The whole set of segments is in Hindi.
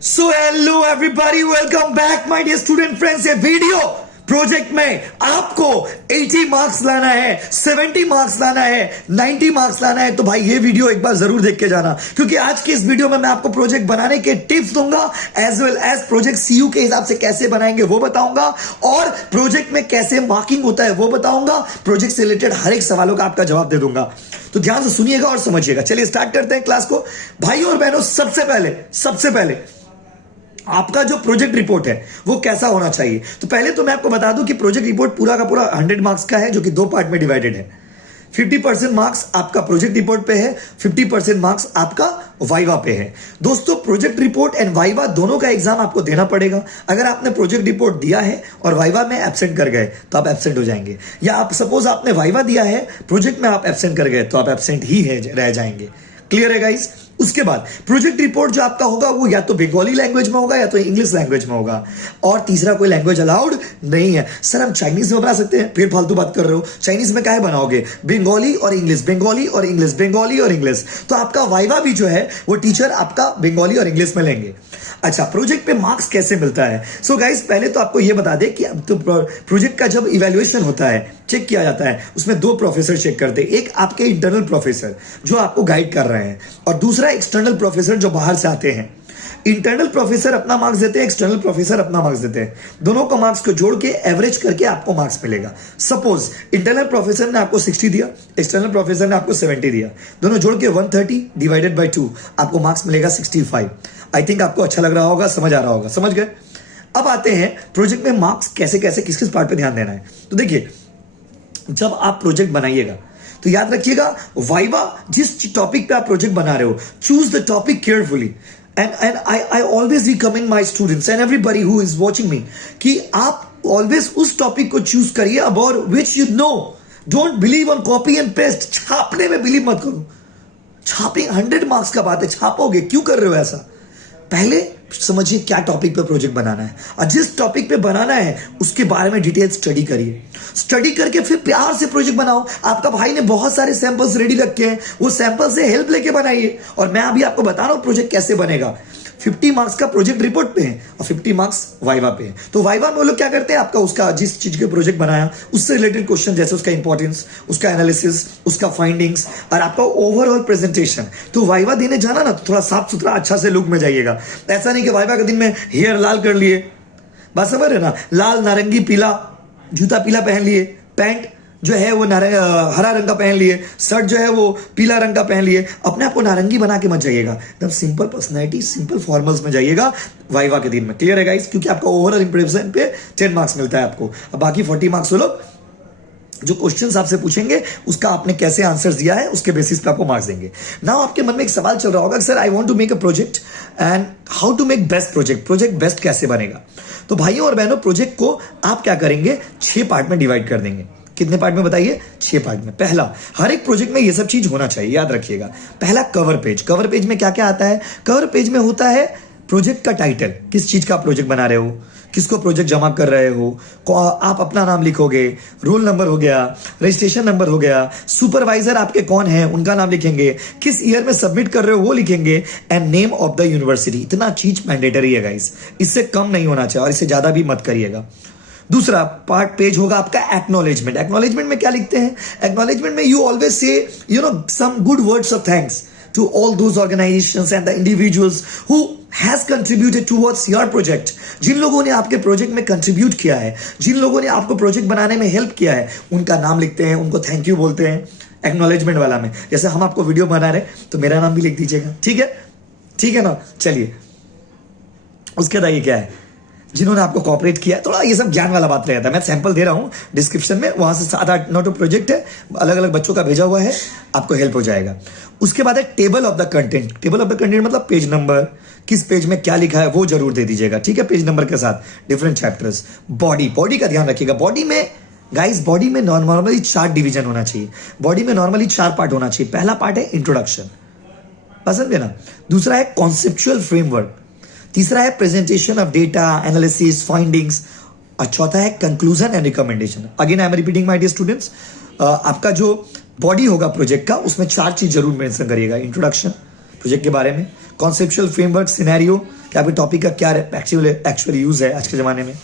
So hello everybody, welcome back my dear student friends. ये वीडियो प्रोजेक्ट में आपको 80 मार्क्स लाना है, 70 मार्क्स लाना है, 90 मार्क्स लाना है। तो भाई ये वीडियो एक बार जरूर देख के जाना, क्योंकि आज की इस वीडियो में मैं आपको प्रोजेक्ट बनाने के टिप्स दूंगा, as well as project CU के हिसाब से कैसे बनाएंगे वो बताऊंगा, और प्रोजेक्ट में कैसे मार्किंग होता है वो बताऊंगा। प्रोजेक्ट से रिलेटेड हर एक सवालों का आपका जवाब दे दूंगा, तो ध्यान से सुनिएगा और समझिएगा। चलिए स्टार्ट करते हैं क्लास को। भाइयों और बहनों, सबसे पहले आपका जो प्रोजेक्ट रिपोर्ट है वो कैसा होना चाहिए। तो पहले तो मैं आपको बता दूं कि प्रोजेक्ट रिपोर्ट पूरा का पूरा 100 मार्क्स का है, जो कि दो पार्ट में डिवाइडेड है। 50% मार्क्स आपका प्रोजेक्ट रिपोर्ट पे है, 50% मार्क्स आपका वाइवा पे है। दोस्तों, प्रोजेक्ट रिपोर्ट एंड वाइवा दोनों का एग्जाम आपको देना पड़ेगा। अगर आपने प्रोजेक्ट रिपोर्ट दिया है और वाइवा में एब्सेंट कर गए तो आप एब्सेंट हो जाएंगे, या आप सपोज आपने वाइवा दिया है, प्रोजेक्ट में आप एब्सेंट कर गए तो आप एब्सेंट ही रह जाएंगे। क्लियर है गाइस? उसके बाद प्रोजेक्ट रिपोर्ट जो आपका होगा वो या तो बंगाली लैंग्वेज में होगा या तो इंग्लिश लैंग्वेज में होगा, और तीसरा कोई लैंग्वेज अलाउड नहीं है। सर हम चाइनीज में बना सकते हैं, फिर फालतू बात कर रहे हो। चाइनीज में काहे बनाओगे? बंगाली और इंग्लिश, बंगाली और इंग्लिश, बंगाली और इंग्लिश। तो आपका वाइवा भी जो है वो टीचर आपका बंगाली और इंग्लिश में लेंगे। अच्छा, प्रोजेक्ट पे मार्क्स कैसे मिलता है? सो गाइस, पहले तो आपको ये बता दें कि अब तो प्रोजेक्ट का जब इवैल्यूएशन होता है, चेक किया जाता है, उसमें दो प्रोफेसर चेक करते हैं। एक आपके इंटरनल प्रोफेसर जो आपको गाइड कर रहे हैं, और दूसरा एक्सटर्नल प्रोफेसर जो बाहर से आते हैं। इंटरनल प्रोफेसर अपना मार्क्स देते हैं, एक्सटर्नल प्रोफेसर अपना मार्क्स देते हैं। दोनों को मार्क्स को जोड़ के एवरेज करके आपको मार्क्स मिलेगा। सपोज इंटरनल प्रोफेसर ने आपको 60 दिया, एक्सटर्नल प्रोफेसर ने आपको 70 दिया, दोनों जोड़ के 130 डिवाइडेड बाय 2 आपको मार्क्स मिलेगा 65। आई थिंक आपको अच्छा लग रहा होगा, समझ आ रहा होगा, समझ गए? अब आते हैं प्रोजेक्ट में मार्क्स कैसे कैसे किस किस पार्ट पे ध्यान देना है। तो देखिए, जब आप प्रोजेक्ट बनाइएगा तो याद रखिएगा, वाइवा जिस टॉपिक पे आप प्रोजेक्ट बना रहे हो, choose the topic carefully. And I always recommend my students and everybody who is watching me कि आप ऑलवेज उस टॉपिक को चूज करिए about which you know. Don't believe on copy and paste. छापने में बिलीव मत करो। छापिंग 100 मार्क्स का बात है, छापोगे क्यों कर रहे हो ऐसा? पहले समझिए क्या टॉपिक पे प्रोजेक्ट बनाना है, और जिस टॉपिक पे बनाना है उसके बारे में डिटेल स्टडी करिए। स्टडी करके फिर प्यार से प्रोजेक्ट बनाओ। आपका भाई ने बहुत सारे सैंपल्स रेडी रखे हैं, वो सैंपल से हेल्प लेके बनाइए। और मैं अभी आपको बता रहा हूं प्रोजेक्ट कैसे बनेगा। 50 मार्क्स का प्रोजेक्ट रिपोर्ट पे है और 50 मार्क्स वाइवा पे है। तो वाइवा में वो लोग क्या करते हैं, आपका उसका जिस चीज के प्रोजेक्ट बनाया उससे रिलेटेड क्वेश्चन, जैसे उसका इंपॉर्टेंस, उसका एनालिसिस, उसका फाइंडिंग्स, और आपका ओवरऑल प्रेजेंटेशन। तो वाइवा देने जाना ना, तो थोड़ा साफ सुथरा अच्छा से लुक में जाइएगा। ऐसा नहीं कि वाइवा के दिन में हेयर लाल कर लिए, बस समझ रहे ना, लाल नारंगी पीला, जूता पीला पहन लिए, पैंट जो है वो हरा रंग का पहन लिए, शर्ट जो है वो पीला रंग का पहन लिए। अपने आप को नारंगी बना के मत जाइएगा, एकदम सिंपल पर्सनैलिटी, सिंपल फॉर्मल्स में जाइएगा वाइवा के दिन में। क्लियर है गाइस? क्योंकि आपका ओवरऑल इंप्रेशन पे 10 मार्क्स मिलता है आपको, और बाकी 40 मार्क्स वो लोग जो क्वेश्चंस आपसे पूछेंगे उसका आपने कैसे आंसर दिया है उसके बेसिस पे आपको मार्क्स देंगे। नाउ आपके मन में एक सवाल चल रहा होगा, sir I want to make a project and how to make best project, project best कैसे बनेगा? तो भाइयों और बहनों, प्रोजेक्ट को आप क्या करेंगे, 6 पार्ट में डिवाइड कर देंगे। कितने पार्ट में बताइए? 6 पार्ट में। पहला, हर एक प्रोजेक्ट में ये सब चीज होना चाहिए, याद रखिएगा। पहला, कवर पेज। कवर पेज में क्या क्या आता है? कवर पेज में होता है प्रोजेक्ट का टाइटल, किस चीज का प्रोजेक्ट बना रहे हो, किसको प्रोजेक्ट जमा कर रहे हो, आप अपना नाम लिखोगे, रोल नंबर हो गया, रजिस्ट्रेशन नंबर हो गया, सुपरवाइजर आपके कौन है उनका नाम लिखेंगे, किस ईयर में सबमिट कर रहे हो वो लिखेंगे, and name of the university. इतना चीज मैंडेटरी है गाइस, इससे कम नहीं होना चाहिए और इससे ज्यादा भी मत करिएगा। दूसरा पार्ट पेज होगा आपका एक्नॉलेजमेंट। एक्नॉलेजमेंट में क्या लिखते हैं? एक्नॉलेजमेंट में you always say some good words of thanks to all those organizations and the individuals who has contributed towards your project। जिन लोगों ने आपके प्रोजेक्ट में कंट्रीब्यूट किया है, जिन लोगों ने आपको प्रोजेक्ट बनाने में हेल्प किया है, उनका नाम लिखते हैं, उनको थैंक यू बोलते हैं एक्नॉलेजमेंट वाला में। जैसे हम आपको वीडियो बना रहे तो मेरा नाम भी लिख दीजिएगा, ठीक है? ठीक है ना? चलिए, उसके बाद ये क्या है, जिन्होंने आपको कॉपरेट किया। थोड़ा ये सब ज्ञान वाला बात रहता है, मैं सैंपल दे रहा हूं डिस्क्रिप्शन में, वहां से 7-8 9 प्रोजेक्ट है, अलग अलग बच्चों का भेजा हुआ है, आपको हेल्प हो जाएगा। उसके बाद है table of the content. Table of the content मतलब पेज नंबर, किस पेज में क्या लिखा है वो जरूर दे दीजिएगा, ठीक है? पेज नंबर के साथ डिफरेंट चैप्टर्स। बॉडी का ध्यान रखिएगा। बॉडी में गाइस, बॉडी में नॉर्मली 4 डिवीजन होना चाहिए। बॉडी में नॉर्मली 4 पार्ट होना चाहिए। पहला पार्ट है इंट्रोडक्शन, पसंद है ना? दूसरा है कॉन्सेप्चुअल फ्रेमवर्क, तीसरा है presentation of data, analysis, findings, और चौथा है conclusion and recommendation. Again I am repeating my dear students, आपका जो बॉडी होगा प्रोजेक्ट का, उसमें 4 चीज जरूर मेंशन करिएगा। इंट्रोडक्शन प्रोजेक्ट के बारे में, कॉन्सेप्चुअल फ्रेमवर्क, सिनेरियो कि आपके टॉपिक का क्या एक्चुअली यूज है आज के जमाने में।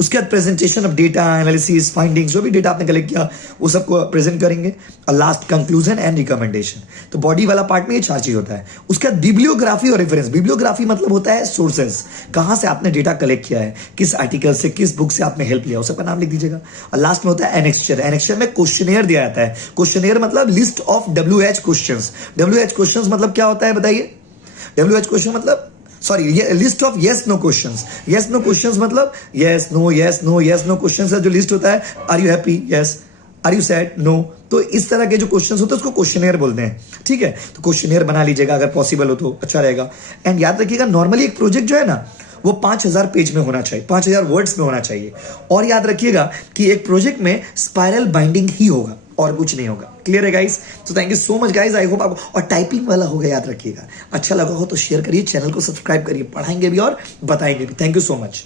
उसके बाद presentation of data analysis findings, जो भी डेटा आपने कलेक्ट किया वो सबको प्रेजेंट करेंगे। और लास्ट कंक्लूजन एंड रिकमेंडेशन। तो बॉडी वाला पार्ट में ये 4 चीज होता है। उसके बाद बिब्लियोग्राफी और रेफरेंस। बिब्लियोग्राफी मतलब होता है सोर्सेस, कहां से आपने डेटा कलेक्ट किया है, किस आर्टिकल से, किस बुक से आपने हेल्प लिया, उस सबका नाम लिख दीजिएगा। और लास्ट में होता है एनेक्स्चर। एनेक्स्चर में क्वेश्चनेयर दिया जाता है। क्वेश्चनेयर मतलब list of WH questions. WH questions मतलब क्या होता है बताइए? WH क्वेश्चन मतलब ये list of yes no questions. Yes no questions मतलब यस नो क्वेश्चंस का जो लिस्ट होता है। Are you happy? Yes. Are you sad? No. तो इस तरह के जो क्वेश्चंस होते हैं उसको क्वेश्चनेयर बोलते हैं, ठीक है। तो क्वेश्चनेयर बना लीजिएगा अगर पॉसिबल हो तो अच्छा रहेगा। एंड याद रखिएगा नॉर्मली एक प्रोजेक्ट जो है ना वो 5000 पेज में होना चाहिए, 5000 वर्ड्स में होना चाहिए। और याद रखिएगा कि एक प्रोजेक्ट में स्पाइरल बाइंडिंग ही होगा और कुछ नहीं होगा। क्लियर है गाइस? तो thank you so much guys, I hope आपको, और टाइपिंग वाला होगा याद रखिएगा। अच्छा लगा हो तो शेयर करिए, चैनल को सब्सक्राइब करिए, पढ़ाएंगे भी और बताएंगे भी। Thank you so much.